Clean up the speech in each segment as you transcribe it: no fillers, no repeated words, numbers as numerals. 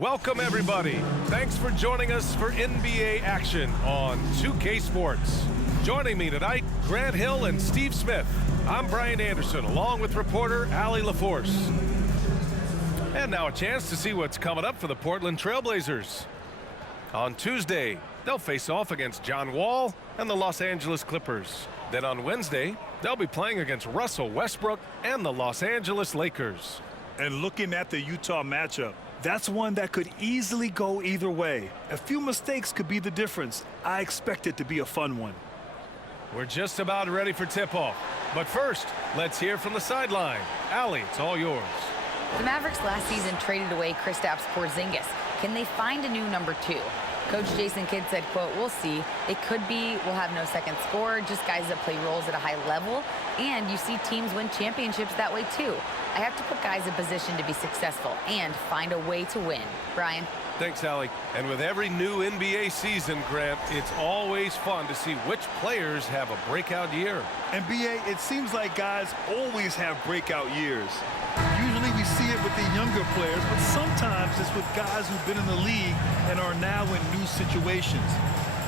Welcome, everybody. Thanks for joining us for NBA action on 2K Sports. Joining me tonight, Grant Hill and Steve Smith. I'm Brian Anderson, along with reporter Allie LaForce. And now a chance to see what's coming up for the Portland Trailblazers. On Tuesday, they'll face off against John Wall and the Los Angeles Clippers. Then on Wednesday, they'll be playing against Russell Westbrook and the Los Angeles Lakers. And looking at the Utah matchup, that's one that could easily go either way. A few mistakes could be the difference. I expect it to be a fun one. We're just about ready for tip-off. But first, let's hear from the sideline. Allie, it's all yours. The Mavericks last season traded away Kristaps Porzingis. Can they find a new number two? Coach Jason Kidd said, quote, "We'll see. It could be we'll have no second scorer, just guys that play roles at a high level. And you see teams win championships that way too. I have to put guys in position to be successful and find a way to win." Brian? Thanks, Allie. And with every new NBA season, Grant, it's always fun to see which players have a breakout year. NBA, it seems like guys always have breakout years. Usually we see it with the younger players, but sometimes it's with guys who've been in the league and are now in new situations.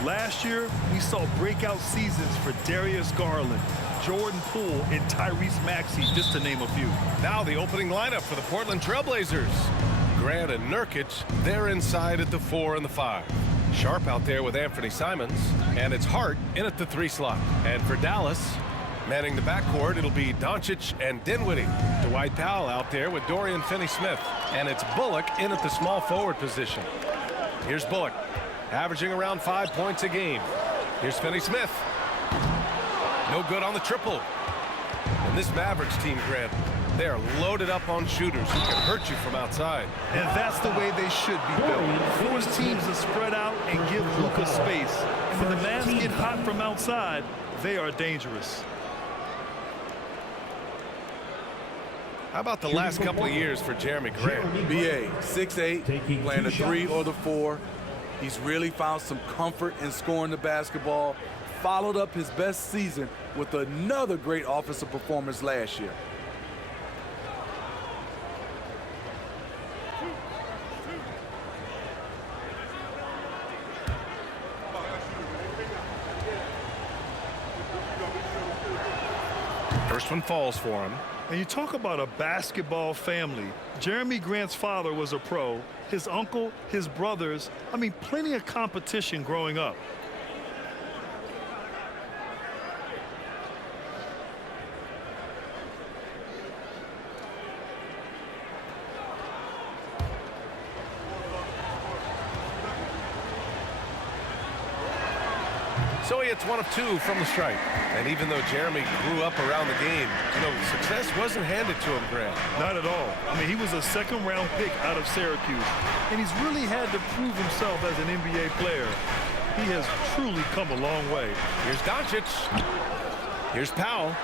Last year, we saw breakout seasons for Darius Garland, Jordan Poole, and Tyrese Maxey, just to name a few. Now the opening lineup for the Portland Trailblazers. Grant and Nurkic, they're inside at the 4 and the 5. Sharp out there with Anthony Simons, and it's Hart in at the 3 slot. And for Dallas, manning the backcourt, it'll be Doncic and Dinwiddie. Dwight Powell out there with Dorian Finney-Smith, and it's Bullock in at the small forward position. Here's Bullock, averaging around 5 points a game. Here's Finney-Smith. No good on the triple. And this Mavericks team, Grant, they are loaded up on shooters who can hurt you from outside. And that's the way they should be built. Force teams to spread out and give Luka space. And when the Mavs get hot from outside, they are dangerous. How about the last couple of years for Jeremy Grant? BA, 6'8", playing the 3 or the 4. He's really found some comfort in scoring the basketball. Followed up his best season with another great offensive performance last year. First one falls for him. And you talk about a basketball family. Jeremy Grant's father was a pro. His uncle, his brothers, I mean, plenty of competition growing up. So he hits 1 of 2 from the stripe. And even though Jeremy grew up around the game, success wasn't handed to him, Grant. Not at all. I mean, he was a second-round pick out of Syracuse. And he's really had to prove himself as an NBA player. He has truly come a long way. Here's Doncic. Here's Powell.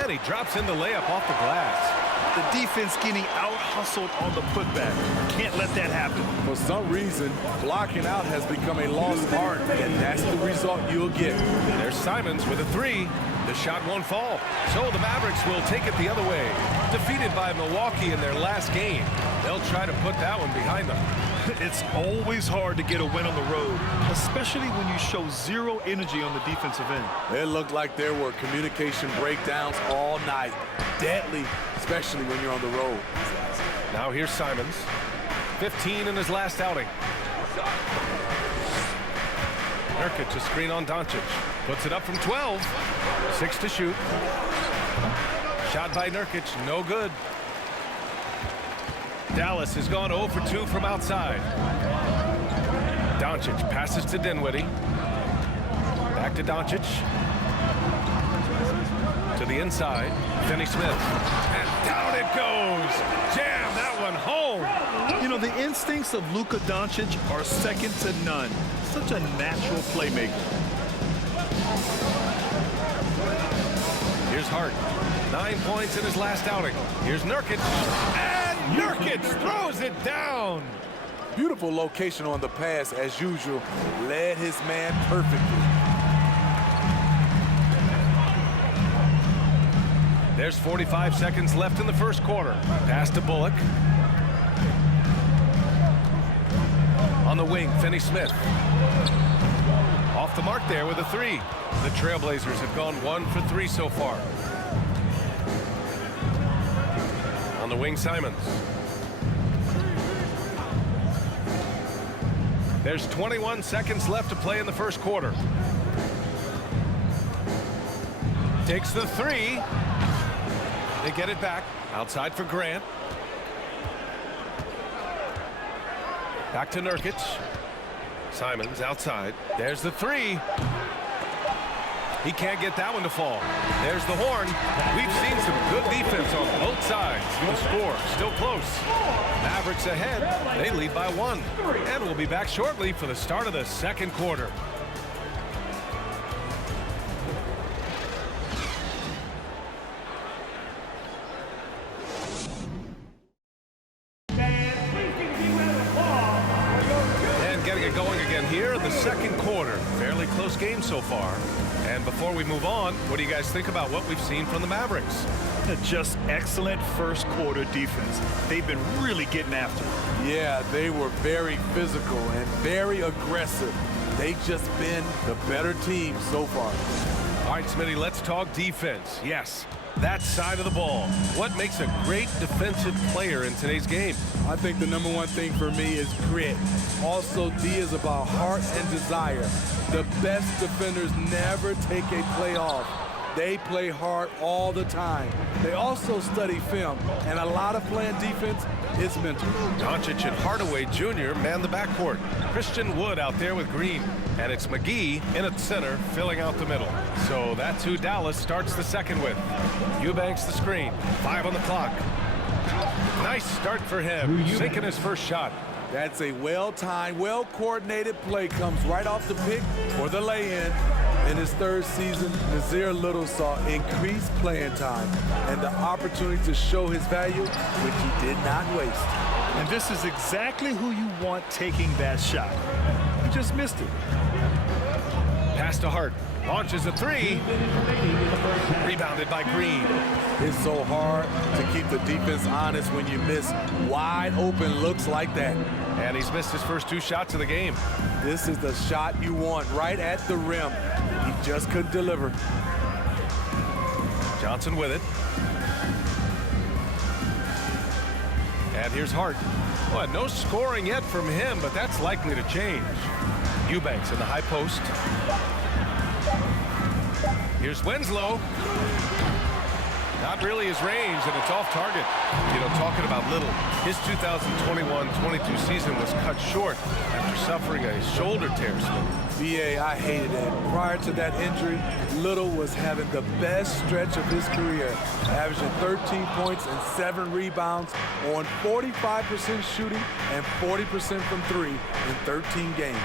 And he drops in the layup off the glass. The defense getting out-hustled on the putback. Can't let that happen. For some reason, blocking out has become a lost art, and that's the result you'll get. There's Simons with a 3. The shot won't fall. So the Mavericks will take it the other way. Defeated by Milwaukee in their last game. They'll try to put that one behind them. It's always hard to get a win on the road, especially when you show zero energy on the defensive end. It looked like there were communication breakdowns all night. Deadly, especially when you're on the road. Now here's Simons. 15 in his last outing. Nurkic a screen on Doncic. Puts it up from 12. 6 to shoot. Shot by Nurkic, no good. Dallas has gone 0 for 2 from outside. Doncic passes to Dinwiddie. Back to Doncic. To the inside. Finney-Smith. And down it goes. Jam that one home. You know, the instincts of Luka Doncic are second to none. Such a natural playmaker. Here's Hart. 9 points in his last outing. Here's Nurkic. And Nurkic throws it down. Beautiful location on the pass, as usual. Led his man perfectly. There's 45 seconds left in the first quarter. Pass to Bullock. On the wing, Finney Smith. Off the mark there with a three. The Trailblazers have gone 1 for 3 so far. On the wing, Simons. There's 21 seconds left to play in the first quarter. Takes the three. They get it back. Outside for Grant. Back to Nurkic. Simons outside. There's the three. He can't get that one to fall. There's the horn. We've seen some good defense on both sides. The score still close. Mavericks ahead. They lead by 1. And we'll be back shortly for the start of the second quarter. And getting it going again here in the second quarter. Fairly close game so far. And before we move on, what do you guys think about what we've seen from the Mavericks? Just excellent first quarter defense. They've been really getting after it. Yeah, they were very physical and very aggressive. They've just been the better team so far. All right, Smitty, let's talk defense. Yes, that side of the ball. What makes a great defensive player in today's game? I think the number one thing for me is grit. Also, D is about heart and desire. The best defenders never take a play off. They play hard all the time. They also study film, and a lot of playing defense is mental. Doncic and Hardaway Jr. man the backcourt. Christian Wood out there with Green. And it's McGee in at center, filling out the middle. So that's who Dallas starts the second with. Eubanks the screen. 5 on the clock. Nice start for him, sinking his first shot. That's a well-timed, well-coordinated play. Comes right off the pick for the lay-in. In his third season, Nazir Little saw increased playing time and the opportunity to show his value, which he did not waste. And this is exactly who you want taking that shot. He just missed it. Pass to Hart. Launches a three. Rebounded by Green. It's so hard to keep the defense honest when you miss wide open looks like that. And he's missed his first 2 shots of the game. This is the shot you want right at the rim. He just couldn't deliver. Johnson with it. And here's Hart. Well, no scoring yet from him, but that's likely to change. Eubanks in the high post. Here's Winslow. Not really his range, and it's off target. You know, talking about Little, his 2021-22 season was cut short after suffering a shoulder tear. BA, I hated it. Prior to that injury, Little was having the best stretch of his career, averaging 13 points and 7 rebounds on 45% shooting and 40% from 3 in 13 games.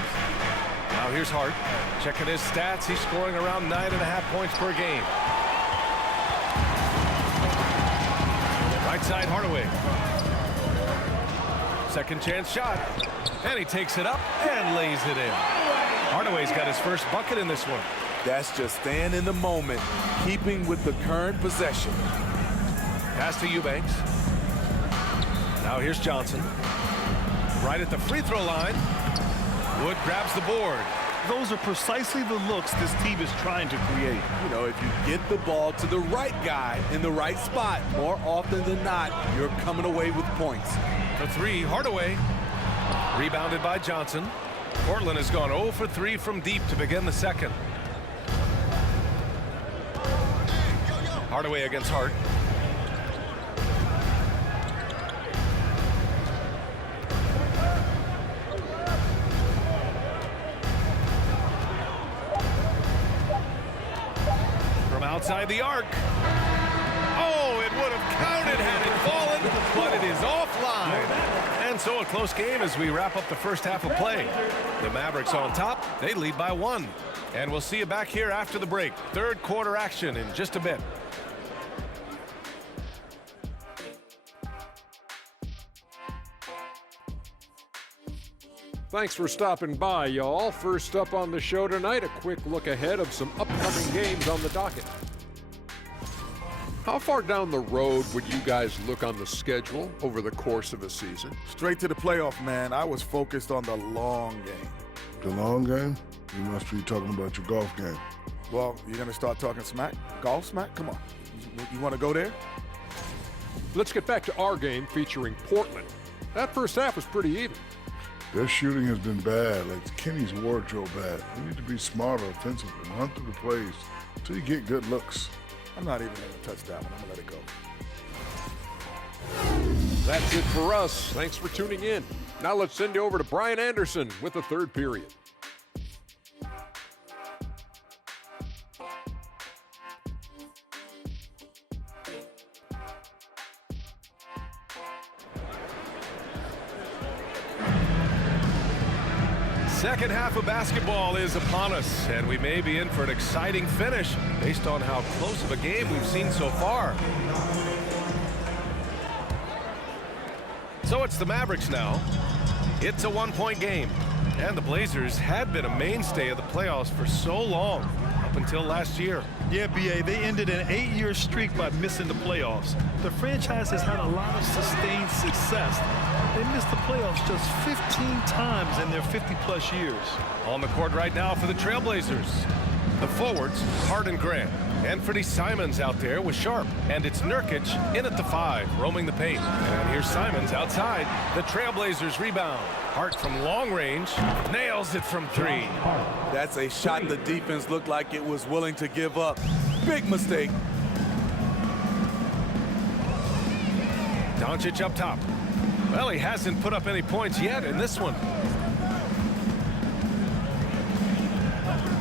Now here's Hart. Checking his stats, he's scoring around 9.5 points per game. Right side, Hardaway. Second chance shot. And he takes it up and lays it in. Hardaway's got his first bucket in this one. That's just staying in the moment, keeping with the current possession. Pass to Eubanks. Now here's Johnson. Right at the free throw line. Wood grabs the board. Those are precisely the looks this team is trying to create. You know, if you get the ball to the right guy in the right spot, more often than not, you're coming away with points. For 3, Hardaway. Rebounded by Johnson. Portland has gone 0 for 3 from deep to begin the second. Hardaway against Hart. From outside the arc. Oh, it would have counted had it fallen, but it is offline. And so a close game as we wrap up the first half of play. The Mavericks on top. They lead by 1. And we'll see you back here after the break. Third quarter action in just a bit. Thanks for stopping by, y'all. First up on the show tonight, a quick look ahead of some upcoming games on the docket. How far down the road would you guys look on the schedule over the course of a season? Straight to the playoff, man. I was focused on the long game. The long game? You must be talking about your golf game. Well, you're going to start talking smack? Golf smack? Come on. You want to go there? Let's get back to our game featuring Portland. That first half was pretty even. Their shooting has been bad, like Kenny's wardrobe bad. We need to be smarter offensively and hunt through the plays until you get good looks. I'm not even going to touch that one. I'm going to let it go. That's it for us. Thanks for tuning in. Now let's send you over to Brian Anderson with the third period. Second half of basketball is upon us, and we may be in for an exciting finish based on how close of a game we've seen so far. So it's the Mavericks now. It's a one-point game, and the Blazers had been a mainstay of the playoffs for so long, up until last year. Yeah, B.A., they ended an 8-year streak by missing the playoffs. The franchise has had a lot of sustained success. They missed the playoffs just 15 times in their 50-plus years. On the court right now for the Trailblazers. The forwards, Hart and Grant. Anthony Simons out there with Sharp. And it's Nurkic in at the 5, roaming the paint. And here's Simons outside. The Trailblazers rebound. Hart from long range nails it from 3. That's a shot the defense looked like it was willing to give up. Big mistake. Doncic up top. Well, he hasn't put up any points yet in this one.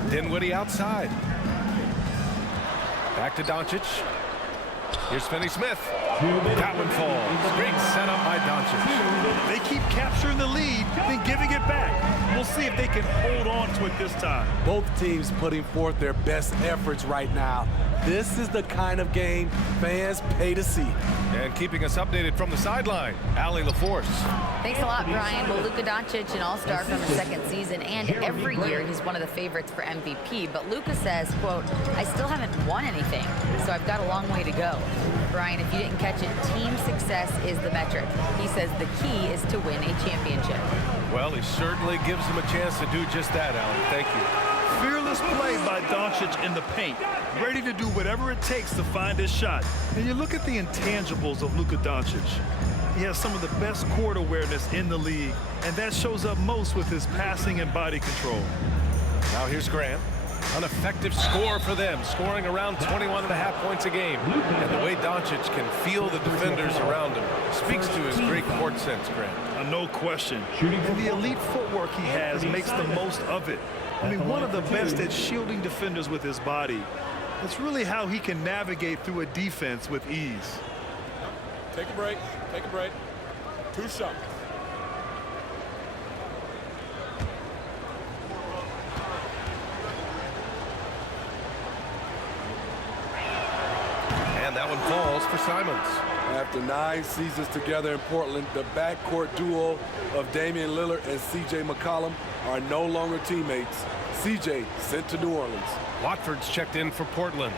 Dinwiddie outside. Back to Doncic. Here's Finney-Smith. That one falls. Great setup by Doncic. They keep capturing the lead, then giving it back. We'll see if they can hold on to it this time. Both teams putting forth their best efforts right now. This is the kind of game fans pay to see. And keeping us updated from the sideline, Allie LaForce. Thanks a lot, Brian. Well, Luka Doncic, an all-star from his second season, and every year he's one of the favorites for MVP. But Luka says, quote, I still haven't won anything, so I've got a long way to go. Brian, if you didn't catch it, team success is the metric. He says the key is to win a championship. Well, he certainly gives him a chance to do just that, Allie. Thank you. Fearless play by Doncic in the paint, ready to do whatever it takes to find his shot. And you look at the intangibles of Luka Doncic. He has some of the best court awareness in the league, and that shows up most with his passing and body control. Now here's Grant. An effective score for them, scoring around 21.5 points a game. And the way Doncic can feel the defenders around him speaks to his great court sense, Grant. No question. And the elite footwork he has makes the most of it. I mean, one of the best at shielding defenders with his body. It's really how he can navigate through a defense with ease. Take a break. Take a break. 2 shots. And that one falls for Simons. After 9 seasons together in Portland, the backcourt duo of Damian Lillard and C.J. McCollum are no longer teammates. C.J. sent to New Orleans. Watford's checked in for Portland.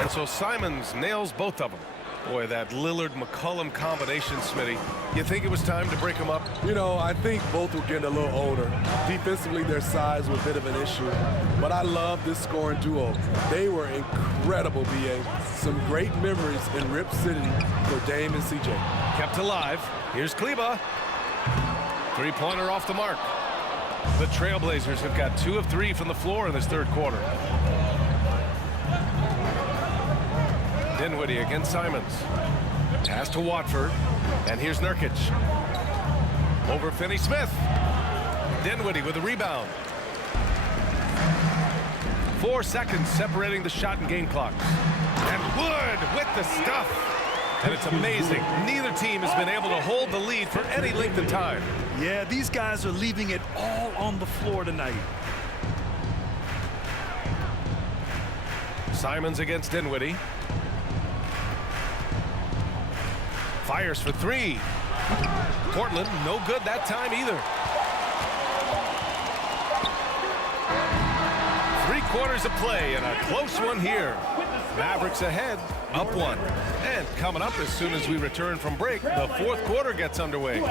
And so Simons nails both of them. Boy, that Lillard-McCollum combination, Smitty. You think it was time to break them up? You know, I think both were getting a little older. Defensively, their size was a bit of an issue. But I love this scoring duo. They were incredible, B.A. Some great memories in Rip City for Dame and C.J. Kept alive. Here's Kleba. Three-pointer off the mark. The Trailblazers have got 2 of 3 from the floor in this third quarter. Dinwiddie against Simons. Pass to Watford. And here's Nurkic. Over Finney-Smith. Dinwiddie with a rebound. 4 seconds separating the shot and game clocks. And Wood with the stuff. And it's amazing. Neither team has been able to hold the lead for any length of time. Yeah, these guys are leaving it all on the floor tonight. Simons against Dinwiddie. Fires for 3. Portland, no good that time either. 3 quarters of play and a close one here. Mavericks ahead, up 1. And coming up as soon as we return from break, the 4th quarter gets underway.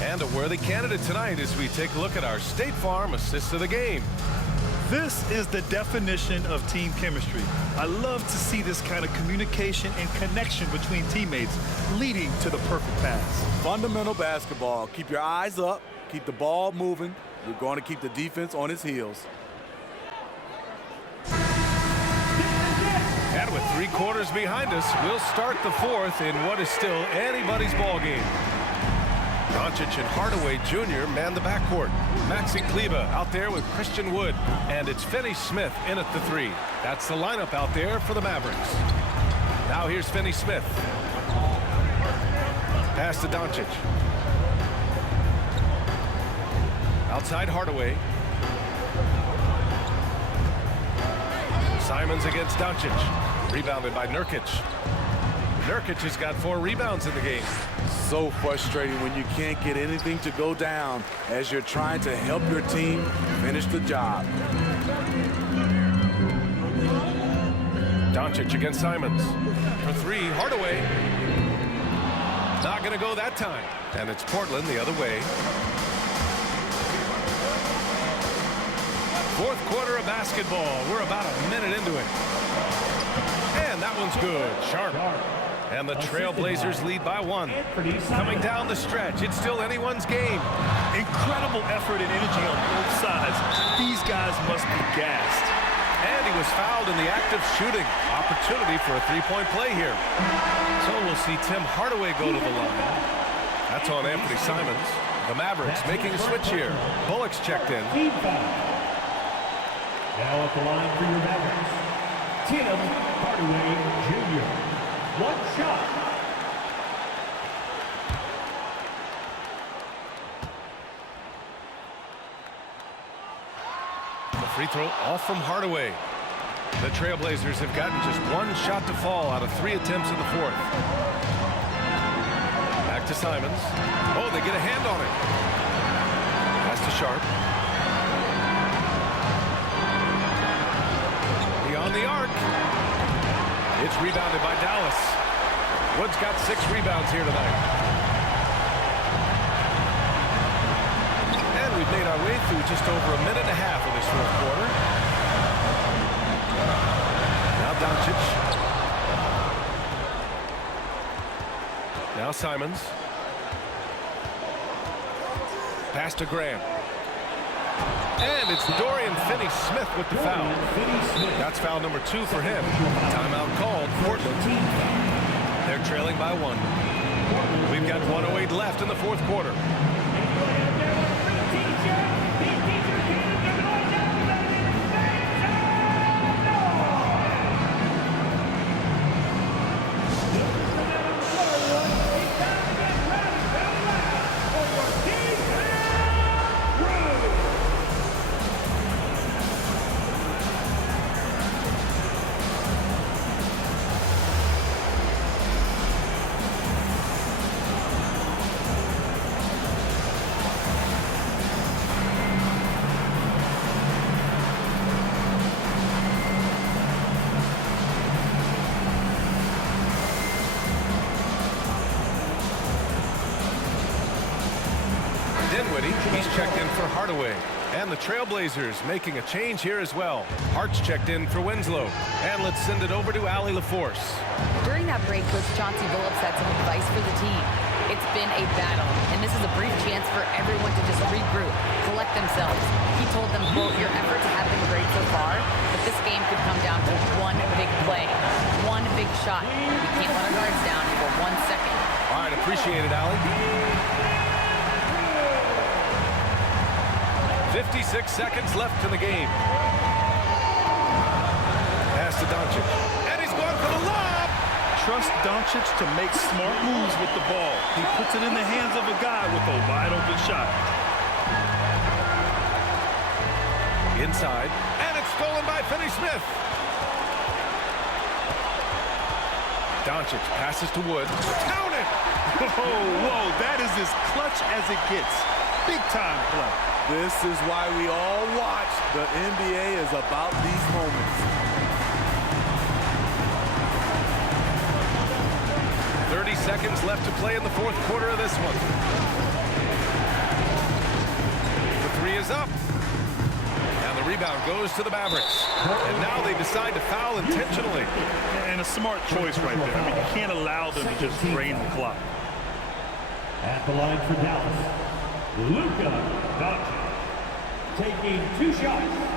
And a worthy candidate tonight as we take a look at our State Farm assist of the game. This is the definition of team chemistry. I love to see this kind of communication and connection between teammates leading to the perfect pass. Fundamental basketball. Keep your eyes up. Keep the ball moving. You're going to keep the defense on its heels. And with 3 quarters behind us, we'll start the 4th in what is still anybody's ball game. Doncic and Hardaway Jr. man the backcourt. Maxi Kleber out there with Christian Wood. And it's Finney Smith in at the 3. That's the lineup out there for the Mavericks. Now here's Finney Smith. Pass to Doncic. Outside Hardaway. Simons against Doncic. Rebounded by Nurkic. Nurkic has got 4 rebounds in the game. So frustrating when you can't get anything to go down as you're trying to help your team finish the job. Doncic against Simons. For 3, Hardaway. Not going to go that time. And it's Portland the other way. 4th quarter of basketball. We're about a minute into it. And that one's good. Sharp. And the Trailblazers lead by 1. Coming down the stretch, it's still anyone's game. Incredible effort and energy on both sides. These guys must be gassed. And he was fouled in the act of shooting. Opportunity for a 3-point play here. So we'll see Tim Hardaway go to the line. That's on Anthony Simons. The Mavericks making a switch here. Bullock's checked in. Now at the line for your Mavericks, Tim Hardaway Jr. 1 shot. The free throw off from Hardaway. The Trailblazers have gotten just 1 shot to fall out of 3 attempts in the 4th. Back to Simons. Oh, they get a hand on it. Pass to Sharp. Beyond the arc. It's rebounded by Dallas. Wood's got 6 rebounds here tonight. And we've made our way through just over a minute and a half of this 4th quarter. Now Doncic. Now Simons. Pass to Graham. And it's Dorian Finney-Smith with the foul. That's foul number 2 for him. Timeout called. Portland. They're trailing by 1. We've got 1:08 left in the 4th quarter. He's checked in for Hardaway. And the Trailblazers making a change here as well. Hart's checked in for Winslow. And let's send it over to Allie LaForce. During that break, Coach Chauncey Billups had some advice for the team. It's been a battle, and this is a brief chance for everyone to just regroup, collect themselves. He told them, quote, your efforts have been great so far, but this game could come down to 1 big play, 1 big shot. We can't let our guards down for 1 second. All right, appreciate it, Allie. 56 seconds left in the game. Pass to Doncic. And he's going for the lob. Trust Doncic to make smart moves with the ball. He puts it in the hands of a guy with a wide open shot. Inside, and it's stolen by Finney-Smith. Doncic passes to Wood. Count it! Whoa, that is as clutch as it gets. Big time play. This is why we all watch. The NBA is about these moments. 30 seconds left to play in the fourth quarter of this one. The three is up. And the rebound goes to the Mavericks. And now they decide to foul intentionally. And a smart choice right there. I mean, you can't allow them to just drain the clock. At the line for Dallas, Luka Doncic taking 2 shots.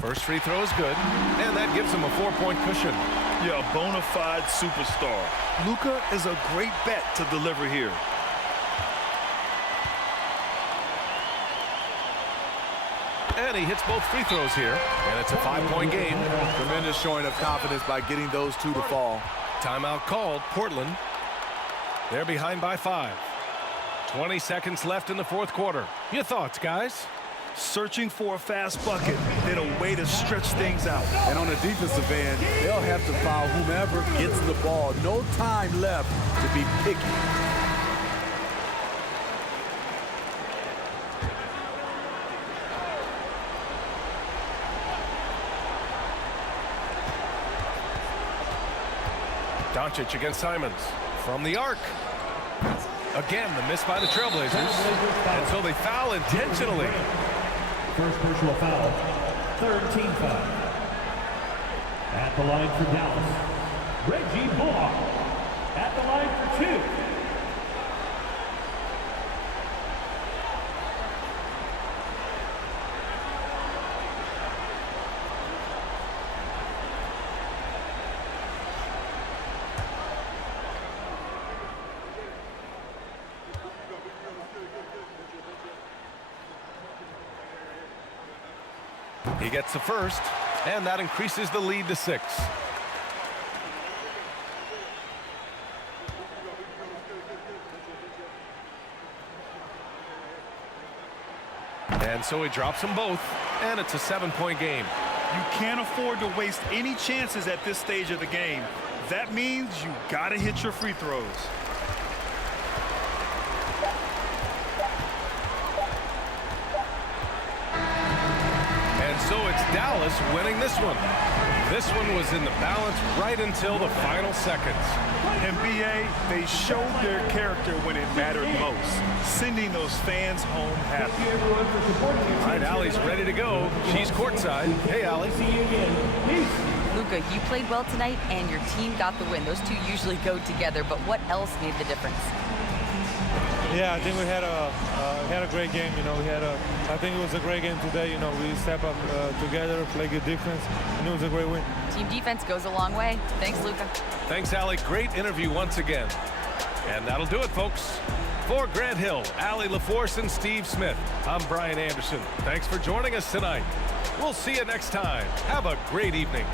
First free throw is good, and that gives him a 4-point cushion. Yeah, a bona fide superstar. Luka is a great bet to deliver here. And he hits both free throws here, and it's a 5-point game. Tremendous showing of confidence by getting those two to fall. Timeout called. Portland. They're behind by 5. 20 seconds left in the fourth quarter. Your thoughts, guys? Searching for a fast bucket, then a way to stretch things out. And on the defensive end, they'll have to foul whomever gets the ball. No time left to be picky. Doncic against Simons from the arc. Again, the miss by the Trailblazers. And so they foul intentionally. First personal foul, third team foul. At the line for Dallas, Reggie Bullock. At the line for 2. He gets the first, and that increases the lead to 6. And so he drops them both, and it's a 7-point game. You can't afford to waste any chances at this stage of the game. That means you gotta hit your free throws. So it's Dallas winning this one. This one was in the balance right until the final seconds. NBA, they showed their character when it mattered most, sending those fans home happy. All right, Allie's ready to go. She's courtside. Hey, Allie. Luka, you played well tonight, and your team got the win. Those two usually go together, but what else made the difference? Yeah, I think we had a great game. You know, I think it was a great game today. You know, we step up together, play good defense, and it was a great win. Team defense goes a long way. Thanks, Luka. Thanks, Allie. Great interview once again. And that'll do it, folks. For Grant Hill, Allie LaForce, and Steve Smith, I'm Brian Anderson. Thanks for joining us tonight. We'll see you next time. Have a great evening.